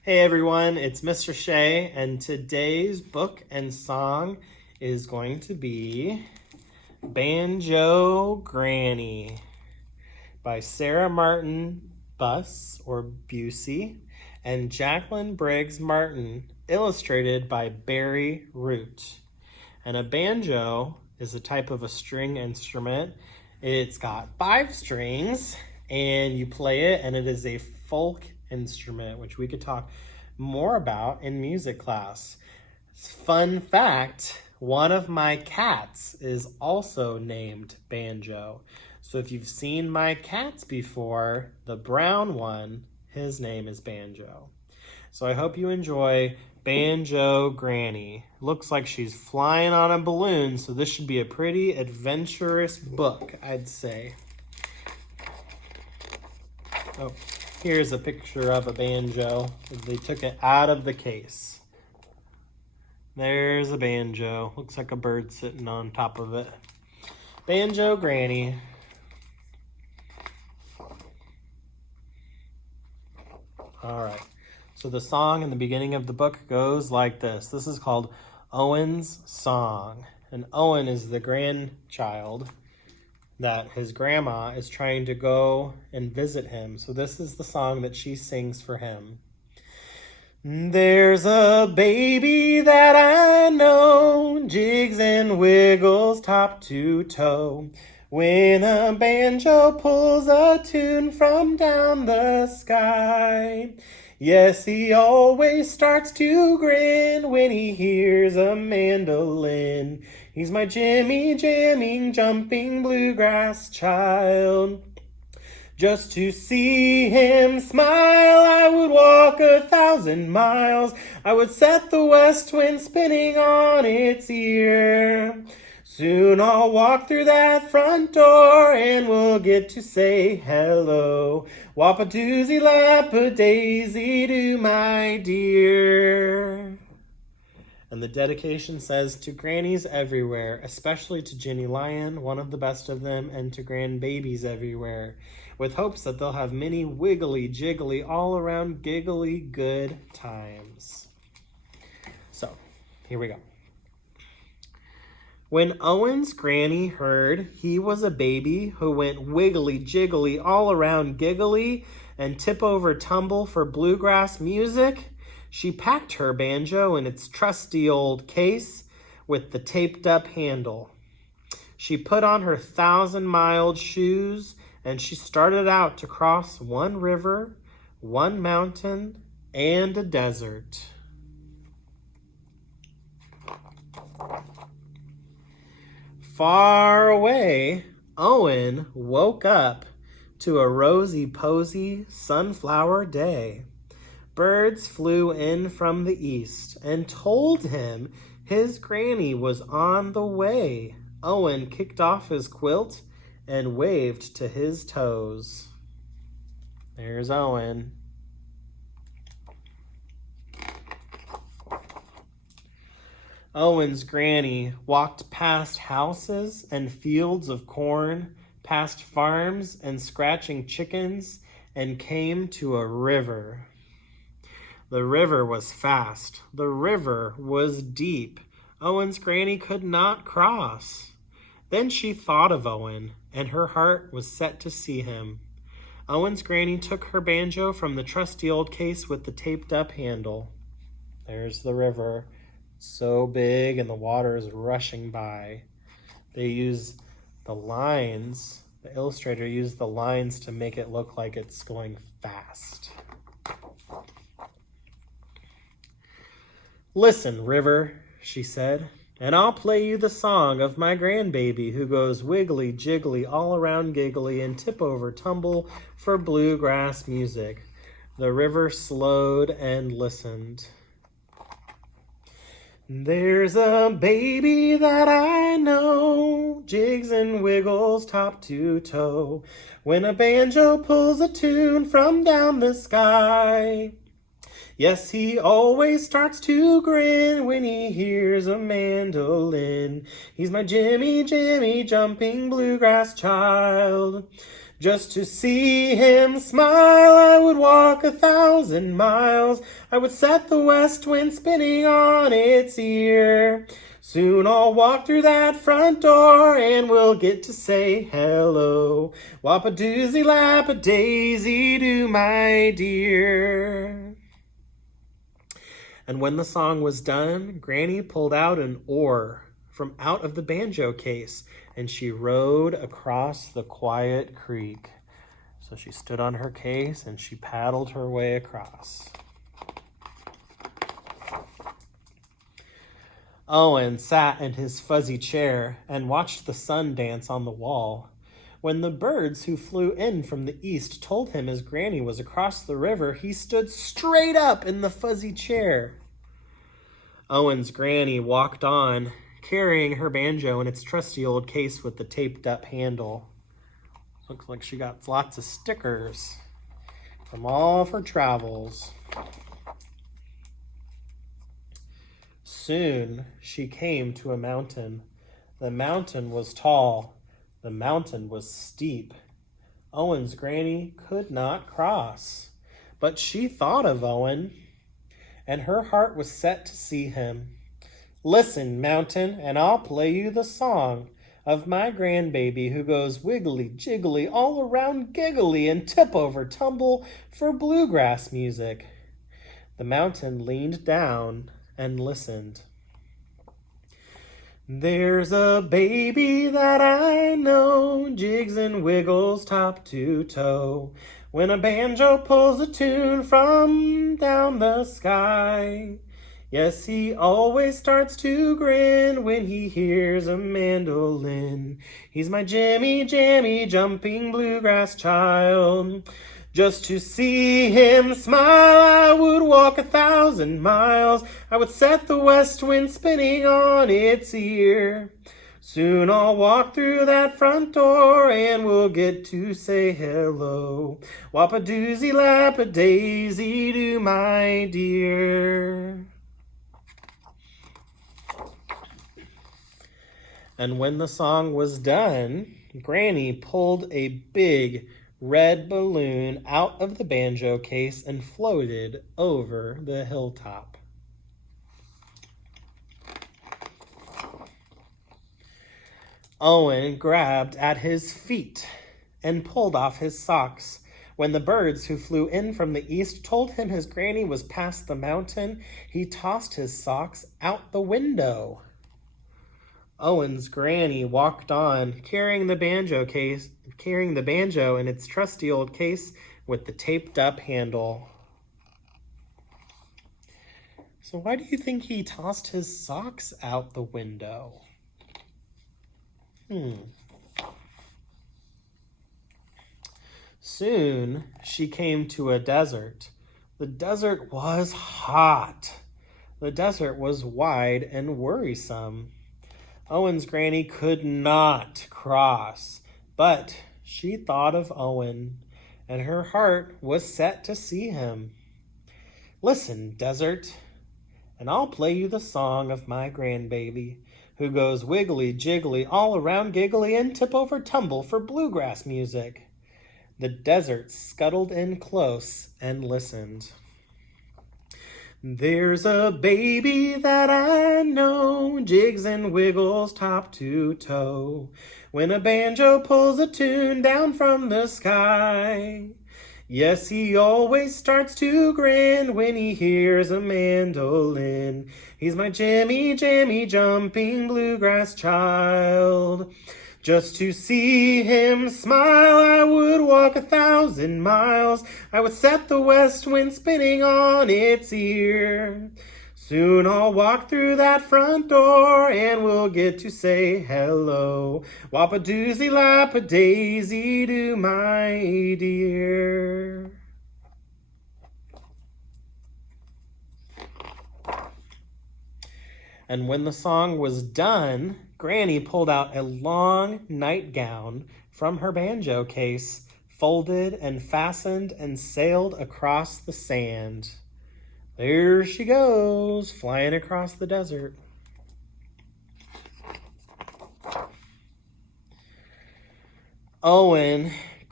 Hey everyone, it's Mr. Shea, and today's book and song is going to be Banjo Granny by Sarah Martin Buss or Busey and Jacqueline Briggs Martin, illustrated by Barry Root. And a banjo is a type of a string instrument. It's got 5 strings and you play it, and it is a folk instrument, which we could talk more about in music class. Fun fact, one of my cats is also named Banjo. So if you've seen my cats before, the brown one, his name is Banjo. So I hope you enjoy Banjo Granny. Looks like she's flying on a balloon, so this should be a pretty adventurous book, I'd say. Oh, here's a picture of a banjo. They took it out of the case. There's a banjo. Looks like a bird sitting on top of it. Banjo Granny. All right. So the song in the beginning of the book goes like this. This is called Owen's Song. And Owen is the grandchild that his grandma is trying to go and visit him. So this is the song that she sings for him. There's a baby that I know, jigs and wiggles top to toe. When a banjo pulls a tune from down the sky. Yes, he always starts to grin when he hears a mandolin. He's my jimmy jamming, jumping bluegrass child. Just to see him smile, I would walk 1,000 miles. I would set the west wind spinning on its ear. Soon I'll walk through that front door and we'll get to say hello. Wap-a-doozy, lap-a-daisy-doo, my dear. And the dedication says, to grannies everywhere, especially to Jenny Lion, one of the best of them, and to grandbabies everywhere, with hopes that they'll have many wiggly, jiggly, all-around giggly good times. So, here we go. When Owen's granny heard he was a baby who went wiggly, jiggly, all around giggly, and tip over tumble for bluegrass music, she packed her banjo in its trusty old case with the taped up handle. She put on her 1,000-miled shoes and she started out to cross one river, one mountain, and a desert. Far away, Owen woke up to a rosy-posy sunflower day. Birds flew in from the east and told him his granny was on the way. Owen kicked off his quilt and waved to his toes. There's Owen. Owen's granny walked past houses and fields of corn, past farms and scratching chickens, and came to a river. The river was fast. The river was deep. Owen's granny could not cross. Then she thought of Owen, and her heart was set to see him. Owen's granny took her banjo from the trusty old case with the taped up handle. There's the river. So big and the water is rushing by. They use the lines, the illustrator used the lines to make it look like it's going fast. Listen, river, she said, and I'll play you the song of my grandbaby who goes wiggly, jiggly, all around giggly, and tip over tumble for bluegrass music. The river slowed and listened. There's a baby that I know, jigs and wiggles top to toe, when a banjo pulls a tune from down the sky. Yes, he always starts to grin when he hears a mandolin. He's my jimmy, jimmy, jumping bluegrass child. Just to see him smile, I would walk 1,000 miles. I would set the west wind spinning on its ear. Soon I'll walk through that front door and we'll get to say hello. Wap-a-doozy, lap-a-daisy, do, my dear. And when the song was done, Granny pulled out an oar from out of the banjo case, and she rowed across the quiet creek. So she stood on her case and she paddled her way across. Owen sat in his fuzzy chair and watched the sun dance on the wall. When the birds who flew in from the east told him his granny was across the river, he stood straight up in the fuzzy chair. Owen's granny walked on, carrying her banjo in its trusty old case with the taped-up handle. Looks like she got lots of stickers from all of her travels. Soon she came to a mountain. The mountain was tall. The mountain was steep. Owen's granny could not cross, but she thought of Owen, and her heart was set to see him. Listen, mountain, and I'll play you the song of my grandbaby who goes wiggly jiggly all around giggly and tip over tumble for bluegrass music. The mountain leaned down and listened. There's a baby that I know, jigs and wiggles top to toe, when a banjo pulls a tune from down the sky. Yes, he always starts to grin when he hears a mandolin. He's my Jimmy Jammy jumping bluegrass child. Just to see him smile, I would walk 1,000 miles. I would set the west wind spinning on its ear. Soon I'll walk through that front door and we'll get to say hello. Wap-a-doozy, lap-a-daisy, do, my dear. And when the song was done, Granny pulled a big red balloon out of the banjo case and floated over the hilltop. Owen grabbed at his feet and pulled off his socks. When the birds who flew in from the east told him his granny was past the mountain, he tossed his socks out the window. Owen's granny walked on, carrying the banjo in its trusty old case with the taped-up handle. So why do you think he tossed his socks out the window? Soon she came to a desert. The desert was hot. The desert was wide and worrisome. Owen's granny could not cross, but she thought of Owen, and her heart was set to see him. Listen, desert, and I'll play you the song of my grandbaby, who goes wiggly jiggly all around giggly and tip over tumble for bluegrass music. The desert scuttled in close and listened. There's a baby that I know, jigs and wiggles top to toe, when a banjo pulls a tune down from the sky. Yes, he always starts to grin when he hears a mandolin. He's my Jimmy Jammy jumping bluegrass child. Just to see him smile, I would walk 1,000 miles. I would set the west wind spinning on its ear. Soon I'll walk through that front door and we'll get to say hello. Wap-a-doozy, lap-a-daisy, do, my dear. And when the song was done, Granny pulled out a long nightgown from her banjo case, folded and fastened and sailed across the sand. There she goes, flying across the desert. Owen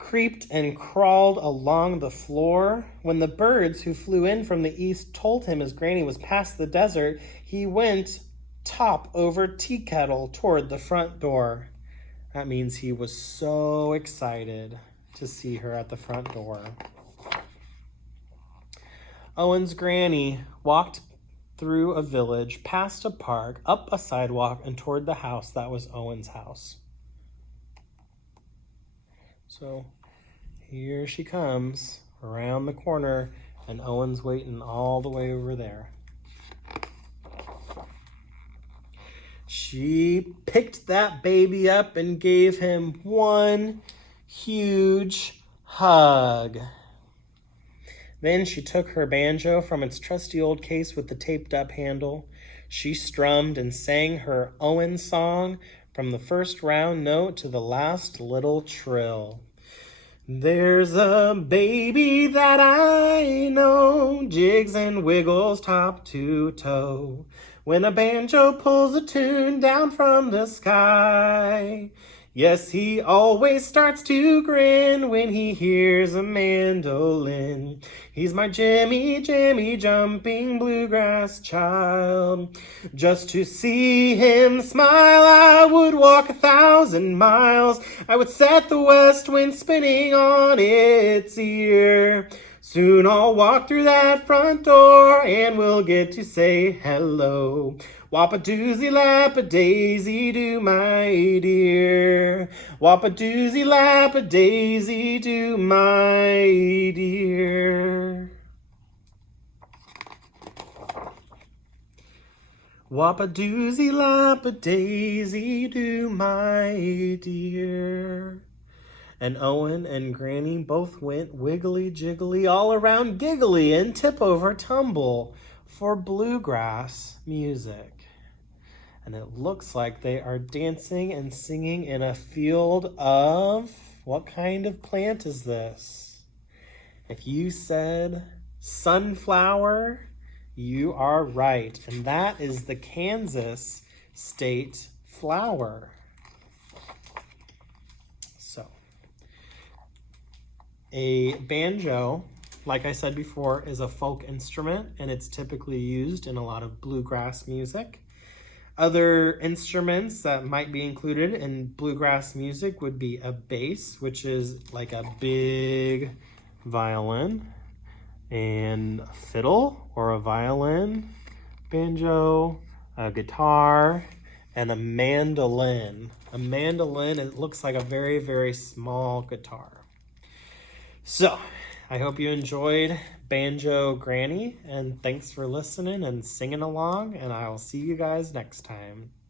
creeped and crawled along the floor. When the birds who flew in from the east told him his granny was past the desert, he went top over tea kettle toward the front door. That means he was so excited to see her at the front door. Owen's granny walked through a village, past a park, up a sidewalk, and toward the house that was Owen's house. So here she comes around the corner, and Owen's waiting all the way over there. She picked that baby up and gave him one huge hug. Then she took her banjo from its trusty old case with the taped up handle. She strummed and sang her Owen song from the first round note to the last little trill. There's a baby that I know, jigs and wiggles top to toe, when a banjo pulls a tune down from the sky. Yes, he always starts to grin when he hears a mandolin. He's my Jimmy, Jimmy, jumping bluegrass child. Just to see him smile, I would walk 1,000 miles. I would set the west wind spinning on its ear. Soon I'll walk through that front door and we'll get to say hello. Wap-a-doozy, lap-a-daisy, do, my dear. Wap-a-doozy, lap-a-daisy, do, my dear. Wap-a-doozy, lap-a-daisy, do, my dear. And Owen and Granny both went wiggly jiggly all around giggly and tip over tumble for bluegrass music. And it looks like they are dancing and singing in a field of, what kind of plant is this? If you said sunflower, you are right. And that is the Kansas state flower. So, a banjo, like I said before, is a folk instrument, and it's typically used in a lot of bluegrass music. Other instruments that might be included in bluegrass music would be a bass, which is like a big violin, and a fiddle or a violin, banjo, a guitar, and a mandolin. A mandolin, it looks like a very, very small guitar. So, I hope you enjoyed Banjo Granny, and thanks for listening and singing along, and I will see you guys next time.